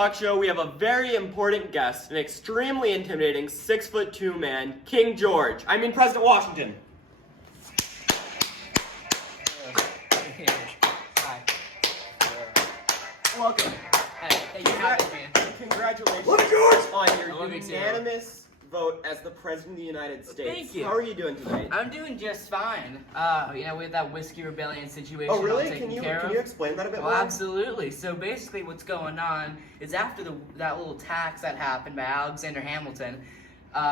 Talk show, we have a very important guest, an extremely intimidating 6'2" man, King George. I mean President Washington. Hi. Welcome. Hey, thank you for having me. Congratulations on your unanimous vote as the President of the United States. Thank you. How are you doing tonight? I'm doing just fine. We have that whiskey rebellion situation Oh, really? all taken care of. Can you explain that a bit Well, more? absolutely. So basically what's going on is after that little tax that happened by Alexander Hamilton,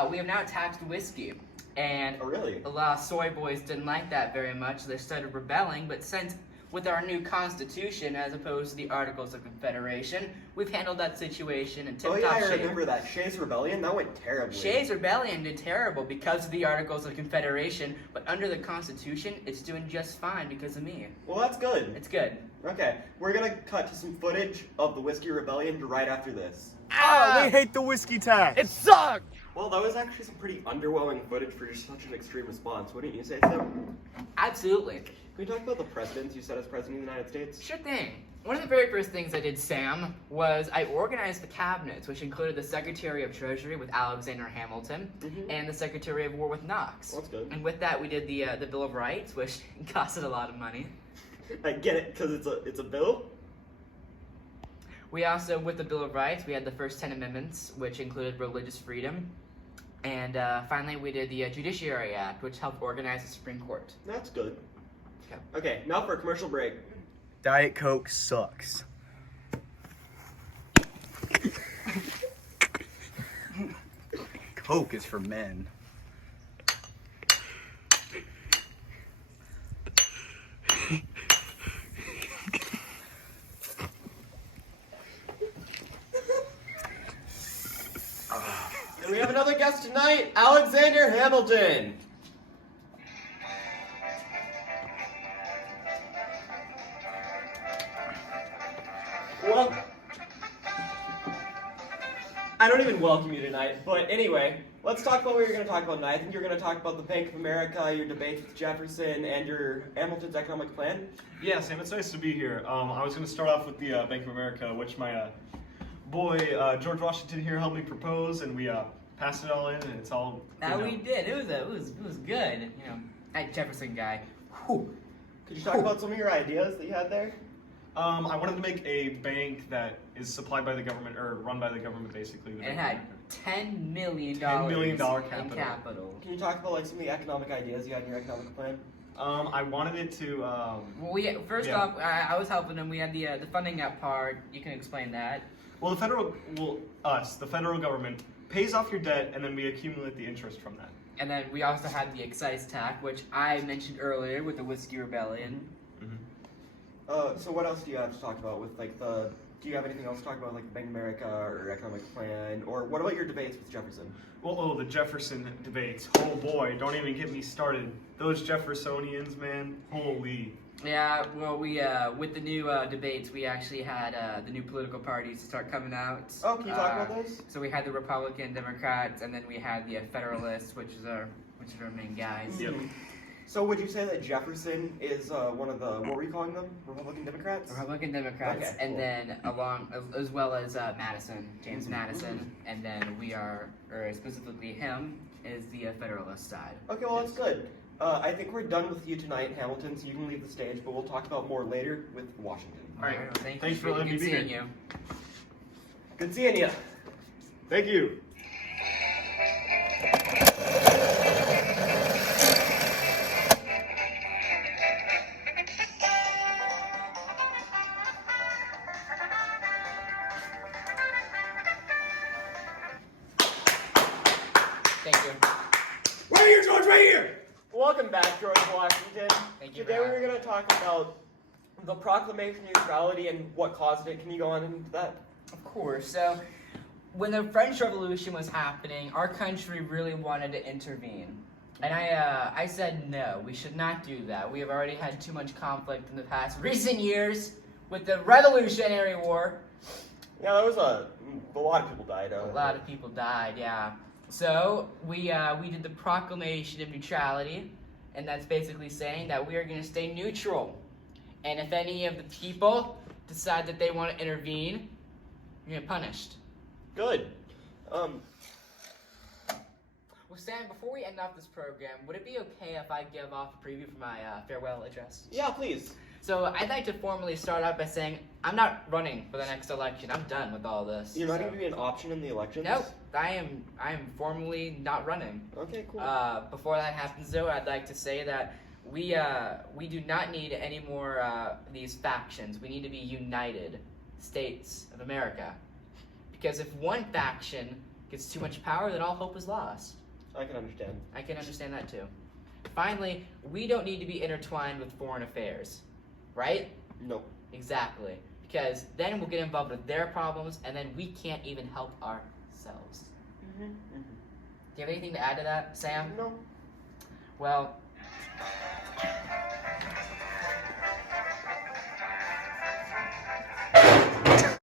we have now taxed whiskey. And Oh, really? a lot of soy boys didn't like that very much, so they started rebelling. But since with our new Constitution, as opposed to the Articles of Confederation, we've handled that situation in tip-top Oh, yeah, I shape. remember that. Shays Rebellion? That went terribly. Shays Rebellion did terrible because of the Articles of Confederation, but under the Constitution, it's doing just fine because of me. Well, that's good. It's good. Okay, we're gonna cut to some footage of the Whiskey Rebellion right after this. Oh, we hate the whiskey tax. It sucked! Well, that was actually some pretty underwhelming footage for just such an extreme response. Wouldn't you say so? Absolutely. Can we talk about the presidents you said as President of the United States? Sure thing. One of the very first things I did, Sam, was I organized the cabinets, which included the Secretary of Treasury with Alexander Hamilton and the Secretary of War with Knox. Well, that's good. And with that, we did the Bill of Rights, which costed a lot of money. I get it, because it's a bill? We also, with the Bill of Rights, we had the first 10 amendments, which included religious freedom. And finally, we did the Judiciary Act, which helped organize the Supreme Court. That's good. Okay, now for a commercial break. Diet Coke sucks. Coke is for men. And we have another guest tonight, Alexander Hamilton. Well, I don't even welcome you tonight, but anyway, let's talk about what you're going to talk about tonight. I think you're going to talk about the Bank of America, your debates with Jefferson, and your Hamilton's economic plan. Yeah, Sam, it's nice to be here. I was going to start off with the Bank of America, which my boy George Washington here helped me propose, and we passed it all in, and it's all. That we did. It was good. You know, that Jefferson guy. Whew. Could you talk about some of your ideas that you had there? I wanted to make a bank that is supplied by the government, or run by the government, basically. It had $10 million $10 million in capital. Can you talk about like some of the economic ideas you had in your economic plan? I wanted it to. Well, first off, I was helping him. We had the funding that part. You can explain that. Well, the federal government, pays off your debt, and then we accumulate the interest from that. And then we also had the excise tax, which I mentioned earlier with the Whiskey Rebellion. So what else do you have to talk about with like do you have anything else to talk about like the Bank of America or economic plan, or what about your debates with Jefferson? Well, the Jefferson debates. Oh boy, don't even get me started. Those Jeffersonians, man, holy. Yeah, well, we with the new debates, we actually had the new political parties start coming out. Oh, can you talk about those? So we had the Republican, Democrats, and then we had the Federalists, which is our main guys. Yep. So would you say that Jefferson is one of the, what were you calling them? Republican Democrats? Republican Democrats, Okay, and cool. then as well as Madison, James Madison, and then we are, or specifically him, is the Federalist side. Okay, well that's good. I think we're done with you tonight, Hamilton, so you can leave the stage, but we'll talk about more later with Washington. All right, Well, thanks for letting me Good be seeing here. you. Good seeing you. Thank you. Thank you. Right here, George, right here! Welcome back, George Washington. Thank you. Today we were going to talk about the Proclamation of Neutrality and what caused it. Can you go on into that? Of course. So, when the French Revolution was happening, our country really wanted to intervene. And I said no, we should not do that. We have already had too much conflict in the past recent years with the Revolutionary War. Yeah, that was a lot of people died. A lot of people died, yeah. So we did the Proclamation of Neutrality, and that's basically saying that we are going to stay neutral. And if any of the people decide that they want to intervene, You're getting punished. Good. Well, Sam, before we end off this program, would it be okay if I give off a preview for my farewell address? Yeah, please. So I'd like to formally start out by saying I'm not running for the next election. I'm done with all this. You're not going to be an option in the elections? Nope. I am formally not running. Okay, cool. Before that happens, though, I'd like to say that we do not need any more these factions. We need to be united states of America. Because if one faction gets too much power, then all hope is lost. I can understand. I can understand that too. Finally, we don't need to be intertwined with foreign affairs, right? Nope. Exactly. Because then we'll get involved with their problems, and then we can't even help ourselves. Mm-hmm. Mm-hmm. Do you have anything to add to that, Sam? No. Well,